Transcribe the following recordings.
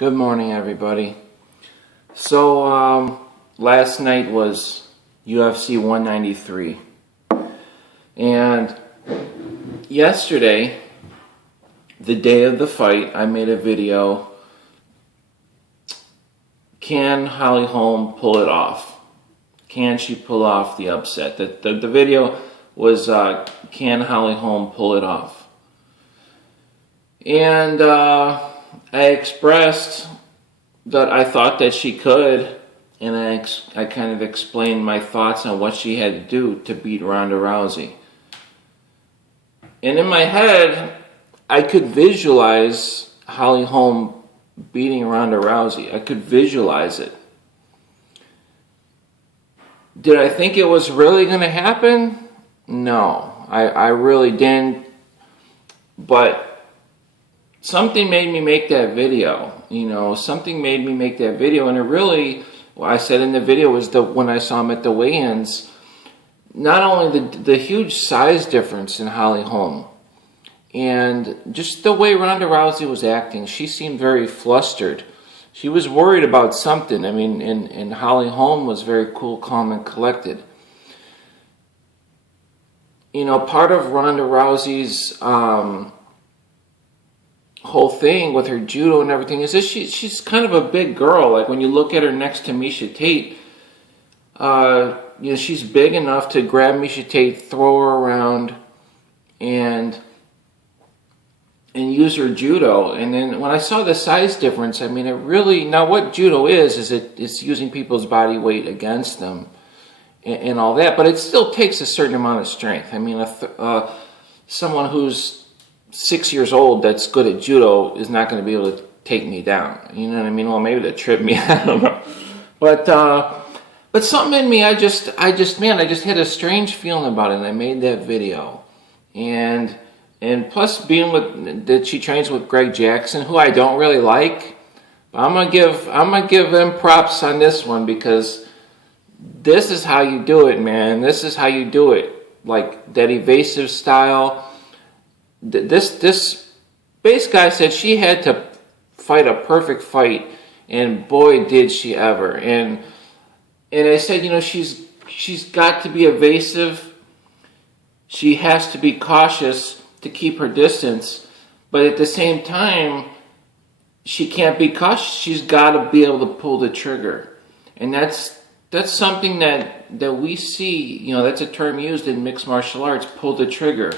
Good morning, everybody. So, last night was UFC 193. And yesterday, the day of the fight, I made a video. Can Holly Holm pull it off? Can she pull off the upset? The video was, can Holly Holm pull it off? And I expressed that I thought that she could, and I kind of explained my thoughts on what she had to do to beat Ronda Rousey. And in my head, I could visualize Holly Holm beating Ronda Rousey. I could visualize it. Did I think it was really going to happen? No, I really didn't. But something made me make that video. Something made me make that video, and it really, what I said in the video was that when I saw him at the weigh-ins, not only the huge size difference in Holly Holm, and just the way Ronda Rousey was acting. She seemed very flustered. She was worried about something. And Holly Holm was very cool, calm, and collected. Part of Ronda Rousey's whole thing with her judo and everything is that she's kind of a big girl. Like when you look at her next to Miesha Tate, she's big enough to grab Miesha Tate, throw her around, and use her judo. And then when I saw the size difference, it really, now what judo is it's using people's body weight against them and all that, but it still takes a certain amount of strength. Someone who's 6 years old that's good at judo is not going to be able to take me down. You know what I mean? Well, maybe to trip me, I don't know. But something in me, I just had a strange feeling about it, and I made that video. And plus being that she trains with Greg Jackson, who I don't really like, but I'm gonna give them props on this one, because this is how you do it, man. This is how you do it. Like that evasive style. This base guy said she had to fight a perfect fight, and boy did she ever. And I said, she's got to be evasive. She has to be cautious to keep her distance, but at the same time, she can't be cautious. She's got to be able to pull the trigger, and that's something that we see. That's a term used in mixed martial arts. Pull the trigger.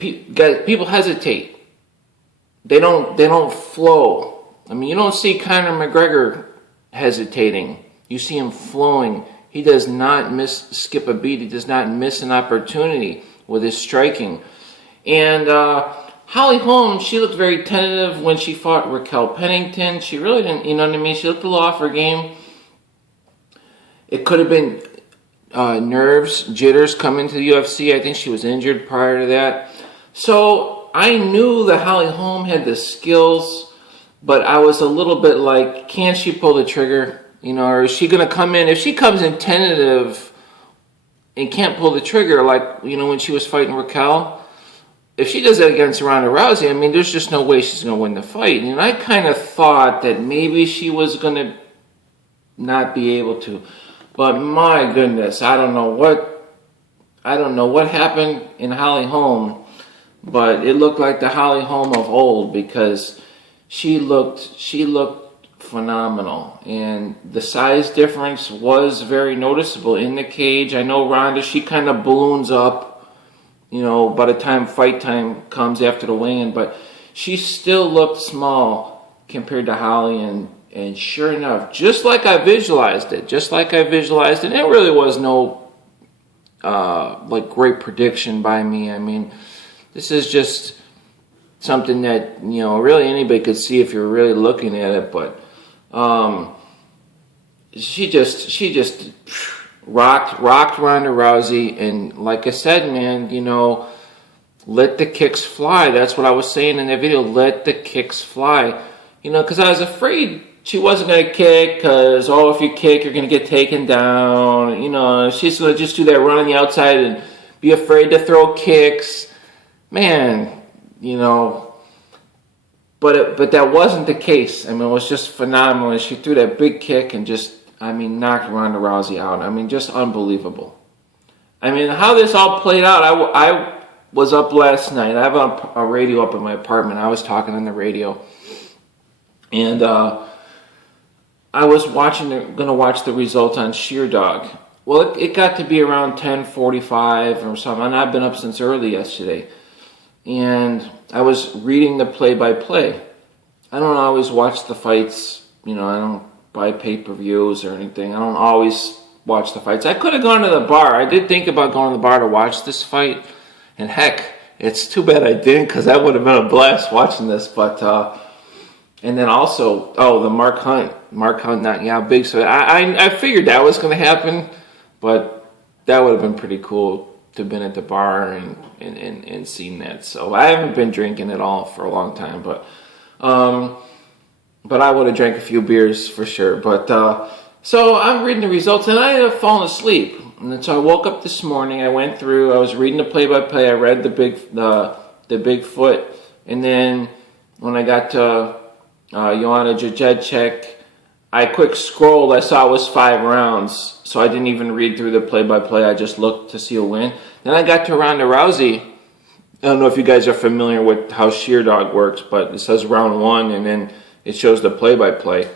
People hesitate. They don't flow. You don't see Conor McGregor hesitating. You see him flowing. He does not skip a beat. He does not miss an opportunity with his striking. And Holly Holm, she looked very tentative when she fought Raquel Pennington. She really didn't, she looked a little off her game. It could have been nerves, jitters coming to the UFC. I think she was injured prior to that. So I knew that Holly Holm had the skills, but I was a little bit like, can she pull the trigger? Or is she going to come in? If she comes in tentative and can't pull the trigger, like, when she was fighting Raquel, if she does that against Ronda Rousey, there's just no way she's going to win the fight. And I kind of thought that maybe she was going to not be able to. But my goodness, I don't know what happened in Holly Holm. But it looked like the Holly Holm of old, because she looked phenomenal, and the size difference was very noticeable in the cage. I know Ronda, she kind of balloons up, by the time fight time comes after the weigh-in, but she still looked small compared to Holly, and sure enough, just like I visualized it, it really was no great prediction by me. This is just something that, really anybody could see if you're really looking at it. But she just rocked Ronda Rousey. And like I said, man, let the kicks fly. That's what I was saying in that video. Let the kicks fly. Because I was afraid she wasn't going to kick, because, if you kick, you're going to get taken down. She's going to just do that run on the outside and be afraid to throw kicks. Man, but that wasn't the case. I mean, it was just phenomenal. And she threw that big kick and just, I mean, knocked Ronda Rousey out. I mean, just unbelievable. I mean, how this all played out, I was up last night. I have a radio up in my apartment. I was talking on the radio. And I was going to watch the result on Sheer Dog. Well, it got to be around 10:45 or something, and I've been up since early yesterday. And I was reading the play-by-play. I don't always watch the fights. You know, I don't buy pay-per-views or anything. I don't always watch the fights. I could have gone to the bar. I did think about going to the bar to watch this fight. And heck, it's too bad I didn't, because that would have been a blast watching this. But, and then also, the Mark Hunt knocking out Big. So I figured that was going to happen. But that would have been pretty cool to have been at the bar and seen that. So I haven't been drinking at all for a long time, but I would have drank a few beers for sure. But so I'm reading the results, and I have fallen asleep. And so I woke up this morning. I went through. I was reading the play-by-play. I read the Bigfoot, and then when I got to Joanna Jędrzejczyk, I quick scrolled. I saw it was 5 rounds, so I didn't even read through the play-by-play. I just looked to see a win. Then I got to Ronda Rousey. I don't know if you guys are familiar with how Sheer Dog works, but it says round 1, and then it shows the play-by-play.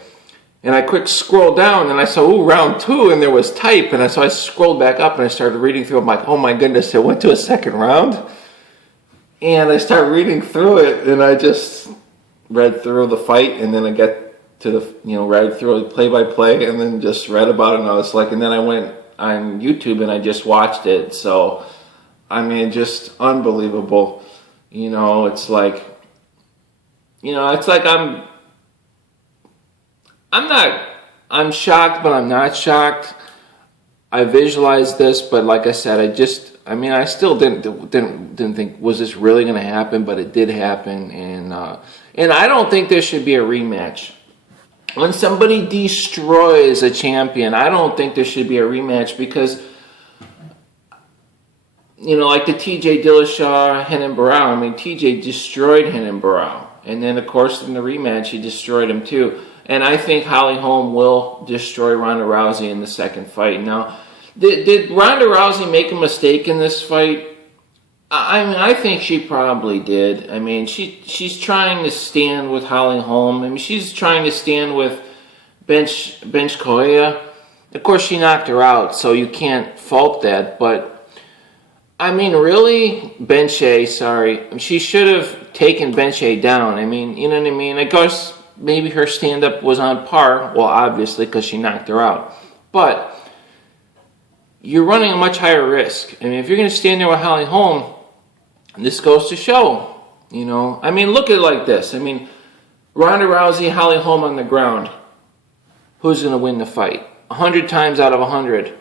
And I quick scrolled down, and I saw, round 2, and there was type. And so I scrolled back up, and I started reading through. I'm like, oh my goodness, it went to a second round? And I started reading through it, and I just read through the fight, and then I got to the, read through the play-by-play, and then just read about it, and I was like, and then I went on YouTube, and I just watched it. So, I mean, just unbelievable. It's like, I'm shocked, but I'm not shocked. I visualized this, but like I said, I still didn't think, was this really going to happen? But it did happen, and I don't think there should be a rematch. When somebody destroys a champion, I don't think there should be a rematch, because, like the TJ Dillashaw, Renan Barão. I mean, TJ destroyed Renan Barão, and then of course in the rematch he destroyed him too. And I think Holly Holm will destroy Ronda Rousey in the second fight. Now, did Ronda Rousey make a mistake in this fight? I mean, I think she probably did. I mean, she's trying to stand with Holly Holm. I mean, she's trying to stand with Bench Correa. Of course, she knocked her out, so you can't fault that. But, I mean, really, she should have taken Benche down. I mean, you know what I mean? Of course, maybe her stand-up was on par. Well, obviously, because she knocked her out. But you're running a much higher risk. I mean, if you're going to stand there with Holly Holm, this goes to show, I mean, look at it like this. I mean, Ronda Rousey, Holly Holm on the ground. Who's going to win the fight? 100 times out of 100.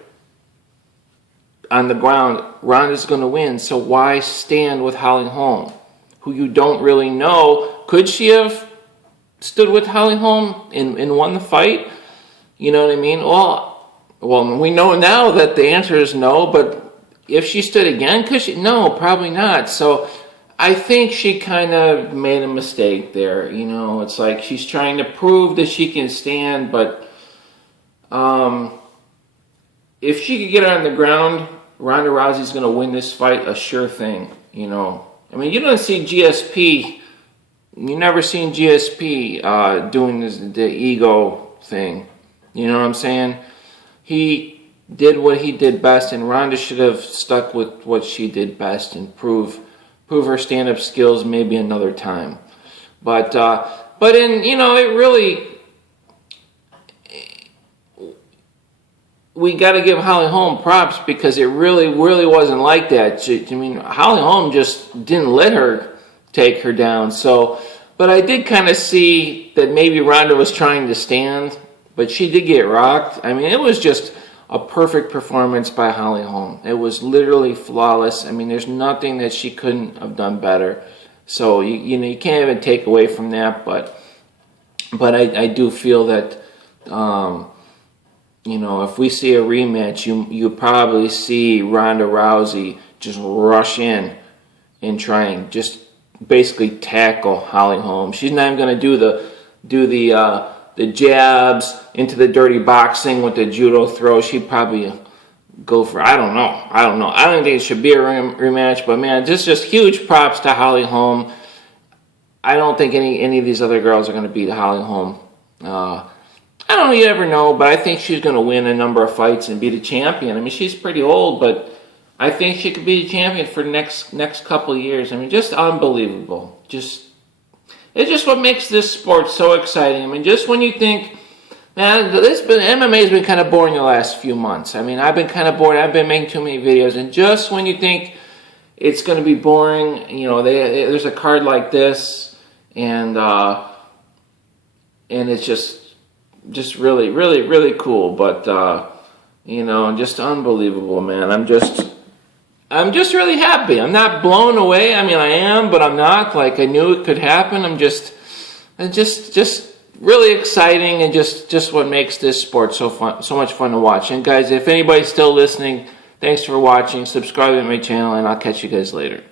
On the ground, Ronda's going to win. So why stand with Holly Holm, who you don't really know? Could she have stood with Holly Holm and won the fight? You know what I mean? Well, we know now that the answer is no, but if she stood again, no, probably not. So I think she kind of made a mistake there. It's like she's trying to prove that she can stand, but if she could get her on the ground, Ronda Rousey's going to win this fight, a sure thing. I mean, you don't see GSP. You never seen GSP doing the ego thing. You know what I'm saying? He did what he did best, and Ronda should have stuck with what she did best and prove her stand-up skills maybe another time. But it really, we got to give Holly Holm props, because it really wasn't like that. Holly Holm just didn't let her take her down. So, but I did kind of see that maybe Ronda was trying to stand, but she did get rocked. I mean, it was just a perfect performance by Holly Holm. It was literally flawless. I mean, there's nothing that she couldn't have done better. So you can't even take away from that. But I do feel that if we see a rematch, you probably see Ronda Rousey just rush in and try and just basically tackle Holly Holm. She's not even going to do the jabs into the dirty boxing with the judo throw. She'd probably go for, I don't know. I don't think it should be a rematch, but man, just huge props to Holly Holm. I don't think any of these other girls are going to beat Holly Holm. I don't know, you never know, but I think she's going to win a number of fights and be the champion. I mean, she's pretty old, but I think she could be the champion for the next couple of years. I mean, just unbelievable. It's just what makes this sport so exciting. I mean, just when you think, man, MMA's been kind of boring the last few months. I mean, I've been kind of bored. I've been making too many videos, and just when you think it's going to be boring, you know, there's a card like this, and it's just really, really, really cool. But you know, just unbelievable, man. I'm just really happy. I'm not blown away. I mean, I am, but I'm not. Like, I knew it could happen. I'm just really exciting, and just what makes this sport so fun, so much fun to watch. And guys, if anybody's still listening, thanks for watching. Subscribe to my channel, and I'll catch you guys later.